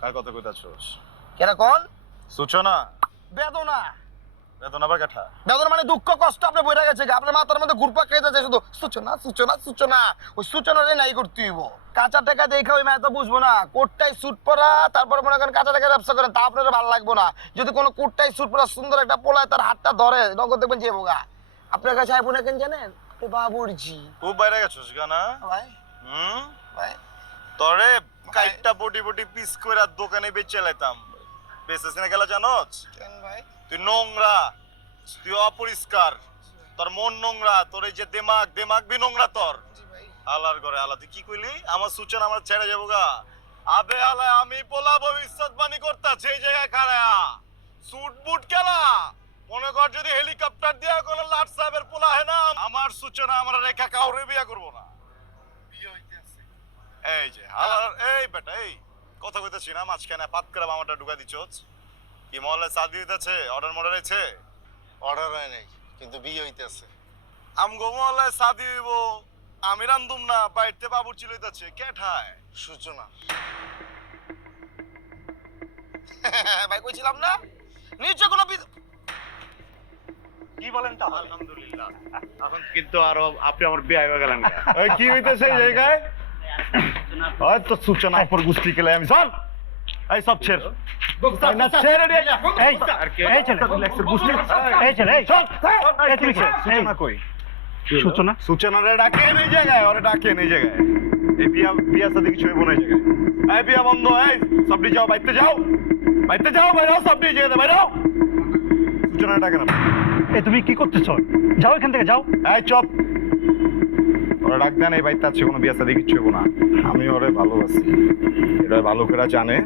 কার কথা কইতাছস? কেন কোন? সূচনা। বেদনা। বেদনা বা কাঠা? বেদনা মানে দুঃখ কষ্ট আপনি বইরা গেছে আপনার মাথার মধ্যে ঘুরপাক খেয়ে যাচ্ছে শুধু সূচনা সূচনা সূচনা। ওই সূচনারে নাই করতে হইব। কাঁচা টাকা দেখে ওই মেয়ে তো বুঝবো না কোটটাই স্যুট পরা তারপর মনে করেন কাঁচা টাকা ব্যবসা করেন তা আপনার ভালো লাগবো না। যদি কোনো কোটটাই স্যুট পরা সুন্দর একটা পোলায় তার হাতটা ধরে নগদ দেখবেন যে বোগা। আপনার কাছে আইবো না কেন জানেন? বাবুরজি খুব বাইরে গেছস গানা? ভাই ভাই তরে কাইটটা বডি বডি পিস কইরা দোকানে বেচে লাইতাম। বেচেছ না গেলা জানোস? কেন ভাই? তুই নোংরা, তুই অপরিষ্কার, তোর মন নোংরা, তোর এই যে দেমাগ বি নোংরা তোর। আলার ঘরে আলা তুই কি কইলি? আমার সূচনা আমার ছেড়ে যাবো গা। আবে আলা আমি পোলা ভবিষ্যৎবাণী করতাছি এই জায়গায় খাড়া। সুট বুট কেলা মনে কর যদি হেলিকপ্টার দিয়া কোনো লাট সাহেবের পোলা হয় না আমার সূচনা আমার রেখা কাউরে বিয়া করবো না। বিয়ে হইতেছে এই যে আলার এই বেটা এই কথা কইতেছি না মাঝখানে পাত করে আমারটা ঢুকা দিছস। কি মহলে শাদি হইতেছে? অর্ডার মর্ডার হয়েছে? অর্ডার হয় নাই কিন্তু বিয়ে হইতেছে। আমগো মহলে শাদি হইব আমি রান্ধুম না বাইরতে বাবুর চিল হইতেছে কে ঠায়? সূচনা। ভাই কইছিলাম না নিচে কোনো কি বলেন তা? আলহামদুলিল্লাহ এখন কিন্তু আরো আপনি আমার বিয়ে হয়ে গেলেন। এই কি হইতেছে এই জায়গায়? ওই তো সূচনা উপর গুষ্টি কেলে আমি চল এই সব ছেড় না ছেড়ে দে এই ছেলে গুষ্টি এই ছেলে এই চল এই তুমি কে? সূচনা কই? সূচনা সূচনারে ডাকে এই জায়গায় ওরে ডাকে এই জায়গায় এই বিয়া সাথে কিছু হইব না এই জায়গায়। এই বিয়া বন্ধ এই সবটি যাও বাইতে যাও বাইরে সবটি যেতে বাইরে সূচনা ডাকে না। এই তুমি কি করতেছো? যাও এখান থেকে যাও। এই চুপ ওরা ডাক দেন এই বাইতে আছে কোনো বিয়া সাথে কিছু হইব না। আমি ওরে ভালোবাসি এটা ভালো করে জানে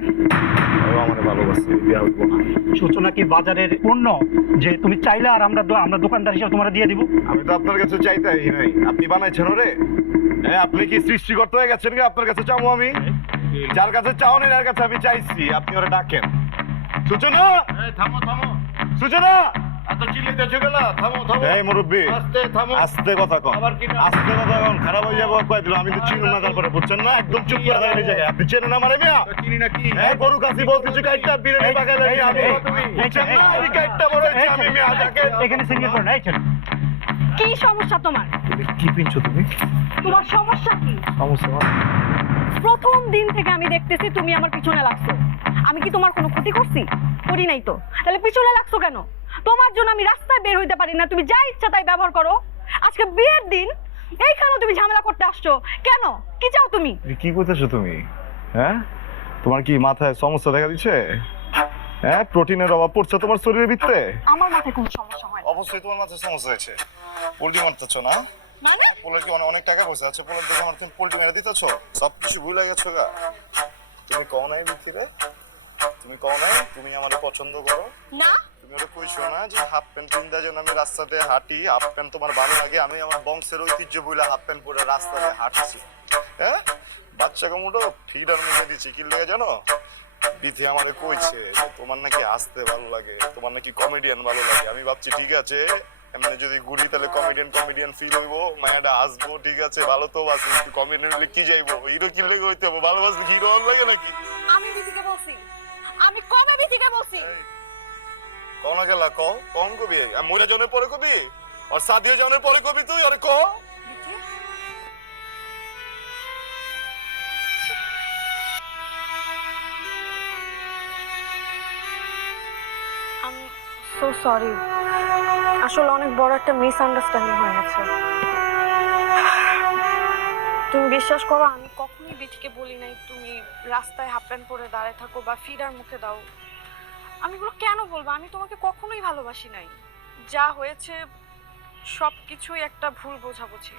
ও আমারে ভালোবাসে বিয়া হইব না। সূচনা কি বাজারের পণ্য যে তুমি চাইলে আর আমরা দোকানদার হিসেবে তোমার দিয়ে দিব? আমি তো আপনার কাছে চাইতাই নাই আপনি বানাইছেন ওরে। হ্যাঁ আপনি কি সৃষ্টিকর্তা হয়ে গেছেন কি আপনার কাছে চাবো আমি? যার কাছে চাও না এর কাছে আমি চাইছি আপনি ওরে ডাকেন। সূচনা থামো থামো, সূচনা এত চিল্লাইতেছো গেলা? থামো থামো, এই মুরব্বি আস্তে থামো। আস্তে কথা কন আবার কি না? আস্তে কথা কন খারাপ হয়ে যাবো কয়ে দিল আমি তো চিনুম না তারপরে বুঝছেন না একদম চুপ করে থাকেন এই জায়গায়। আপনি চেনেন আমার মিয়া? চিনি নাকি? এই গরু কাছি বলতেছি কাইটটা বিরিয়ানি পাকাই লাগি আমি বুঝছেন না এই কাইটটা বড় হইছে আমি মিয়া ডাকে এখানে সিনিয়র করো না। এই ছেলে কি সমস্যা তোমার? কি পিনছো তুমি? তোমার সমস্যা কি? সমস্যা প্রথম দিন থেকে আমি দেখতেছি তুমি আমার পিছনে লাগছো। আমি কি তোমার কোনো ক্ষতি করছি? করি নাই তো, তাহলে পিছনে লাগছো কেন? তোমার জন্য আমি রাস্তায় বের হইতে পারি না, তুমি যা ইচ্ছা তাই ব্যবহার করো। আজকে বিয়ের দিন এইখানেও তুমি ঝামেলা করতে আসছো কেন? কি চাও তুমি? কি করতেছো তুমি? হ্যাঁ তোমার কি মাথায় সমস্যা দেখা দিচ্ছে? হ্যাঁ প্রোটিনের অভাব পড়ছে তোমার শরীরের ভিতরে? আমার মাথায় কোনো সমস্যা হয় না। অবশ্যই তোমার মাথায় সমস্যা হয়েছে। পোল্ট্রি মারতেছো না? মানে পোলার কি অনেক টাকা পয়সা আছে পোলার দেখে আমার তুমি পোল্ট্রি মেরে দিতেছো? সব কিছু ভুলে গেছো গা। তুমি কও নাই ভিতরে তুমি কও নাই তুমি আমারে পছন্দ করো? না, তুমি ওটা কইছো না যে হাফ প্যান্ট পিন্দা যেন আমি রাস্তাতে হাঁটি হাফ প্যান্ট তোমার ভালো লাগে আমি আমার বংশের ঐতিহ্য বইলা হাফ প্যান্ট পরে রাস্তাতে হাঁটছি। হ্যাঁ বাচ্চা কামুটো ফিডার মুখে দিচ্ছি কি লেগে জানো? বিথি আমারে কইছে যে তোমার নাকি আসতে ভালো লাগে তোমার নাকি কমেডিয়ান ভালো লাগে। আমি ভাবছি ঠিক আছে এমনি যদি ঘুরি তাহলে কমেডিয়ান ফিল হইবো মায়াটা আসবো ঠিক আছে ভালো তো বাসি একটু কমেডিয়ান হলে কি যাইবো হিরো কি লেগে হইতে হবে ভালোবাসলে হিরো ভালো লাগে নাকি? আমি বিথিকে বলছি, আমি কবে বিথিকে বলছি? কও না গেলা কও কম কবি মইরা জনের পরে কবি আর সাদিয়া জনের পরে কবি তুই আরে কও। আমি সো সরি, আসলে অনেক বড় একটা মিসআন্ডারস্ট্যান্ডিং হয়ে গেছে। তুমি বিশ্বাস করো আমি কখনোই বিথিকে বলি নাই তুমি রাস্তায় হাফ প্যান্ট পরে দাঁড়ায় থাকো বা ফিডার মুখে দাও। আমি এগুলো কেন বলবো? আমি তোমাকে কখনোই ভালোবাসি নাই। যা হয়েছে সব কিছুই একটা ভুল বোঝাবুঝি।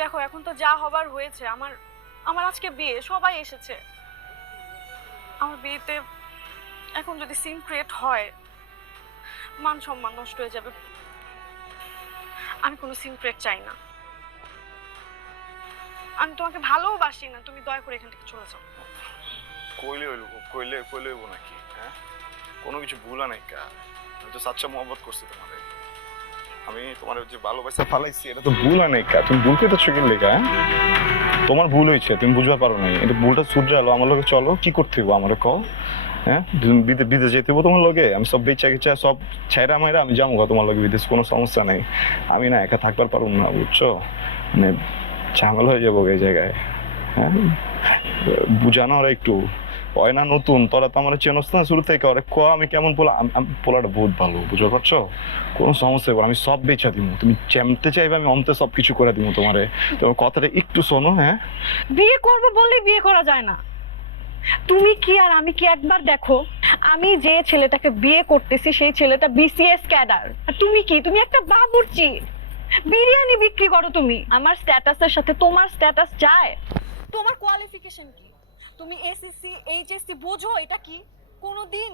দেখো এখন তো যা হবার হয়েছে। আমার আজকে বিয়ে, সবাই এসেছে। আমার বিয়েতে এখন যদি সিন ক্রিয়েট হয় মান সম্মান নষ্ট হয়ে যাবে। আমি কোনো সিন ক্রিয়েট চাই না। আমি তোমাকে ভালোবাসি না, তুমি দয়া করে এখান থেকে চলে যাও। কইলে হইল কইলে হইব নাকি? হ্যাঁ কোনো কিছু ভুলা নাই কা আমি তো সাচ্চা মহব্বত করছি তোমারে। আমি তোমার যে ভালোবাসা ফালাইছি এটা তো ভুল হয় নাই কা, তুমি ভুল করতেছো কি লেখা? তোমার ভুল হয়েছে, তুমি বুঝতে পারো নাই, এটা ভুলটা শুধরে আলো, আমার লগে চলো, কি করতে হইব আমার কও? হ্যাঁ, বিদেশ যেতে হইব তোমার লগে, আমি সব বেচা গেছা সব ছাইরা মাইরা আমি যাবো তোমার লগে বিদেশ, কোনো সমস্যা নাই। আমি না একা থাকবার পারবো না, বুঝছো? মানে ঝামেলা হয়ে যাবো এই জায়গায়। হ্যাঁ, বুঝানো ওরা একটু হয় না, নতুন তোরা তো আমার চেনস না শুরু থেকে, ওরা ক আমি কেমন পোলা, পোলাটা বহুত ভালো, বুঝতে পারছো? কোনো সমস্যা হবে না, আমি সব বেচা দিব, তুমি চেমতে চাইবে আমি অন্তে সব কিছু করে দিব তোমারে। তোমার কথাটা একটু শোনো। হ্যাঁ, বিয়ে করবে বললেই বিয়ে করা যায় না। তুমি কি আর আমি কি একবার দেখো, আমি যে ছেলেটাকে বিয়ে করতেছি সেই ছেলেটা বিসিএস ক্যাডার, আর তুমি কি, তুমি একটা বাবুর্চি, বিরিয়ানি বিক্রি করো তুমি। আমার স্ট্যাটাসের সাথে তোমার স্ট্যাটাস যায়? তোমার কোয়ালিফিকেশন কি? তুমি এসএসসি এইচএসসি বোঝো এটা কি? কোনোদিন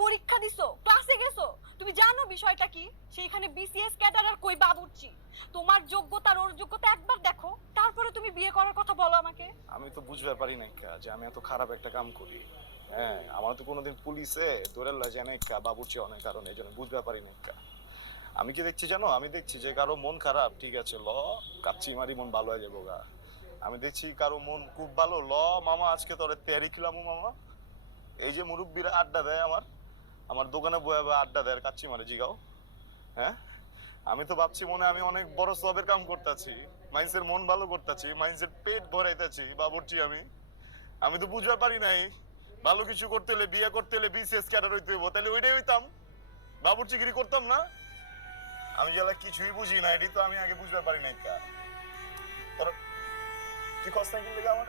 পরীক্ষা দিছো, ক্লাসে গেছো? তুমি জানো বিষয়টা কি? সেইখানে বিসিএস ক্যাডার আর কই বাবুর্চি। তোমার যোগ্যতা আর ওর যোগ্যতা একবার দেখো, তারপরে তুমি বিয়ে করার কথা বলো আমাকে। আমি তো বুঝতে পারি নাই কা যে আমি এত খারাপ একটা কাম করি। হ্যাঁ, আমার তো কোনোদিন পুলিশে ধরে লয় জানে কা বাবুর্চি অনেক কারণে, এই জন্য বুঝতে পারি নাই কা। আমি কি দেখছি জানো, আমি দেখছি যে কারো মন খারাপ, ঠিক আছে ল কাচ্চি মারি মন ভালো হয়ে যাবো গা। আমি দেখছি কারো মন খুব ভালো, ল মামা আজকে তোরে তেয়ারি খিলামু মামা। এই যে মুরব্বীরা আড্ডা দেয় আমার আমার দোকানে বয়ে বয়ে আড্ডা দেয় আর কাচ্চি মারে জিগাও। হ্যাঁ, আমি তো ভাবছি মনে হয় আমি অনেক বড় সবের কাম করতেছি, মাইন্সের মন ভালো করতেছি, মাইন্সের পেট ভরাইতেছি, বাবুর্চি আমি। আমি তো বুঝতে পারি নাই ভালো কিছু করতে হলে, বিয়ে করতে হলে বিসিএস ক্যাডার হইতে হইব, তাহলে ওইটাই হইতাম, বাবুর্চিগিরি করতাম না। আমি যেলা কিছুই বুঝি না, এটি তো আমি আগে বুঝতে পারি নাই কা। তোর কি কষ্ট নাই কি লেগে আমার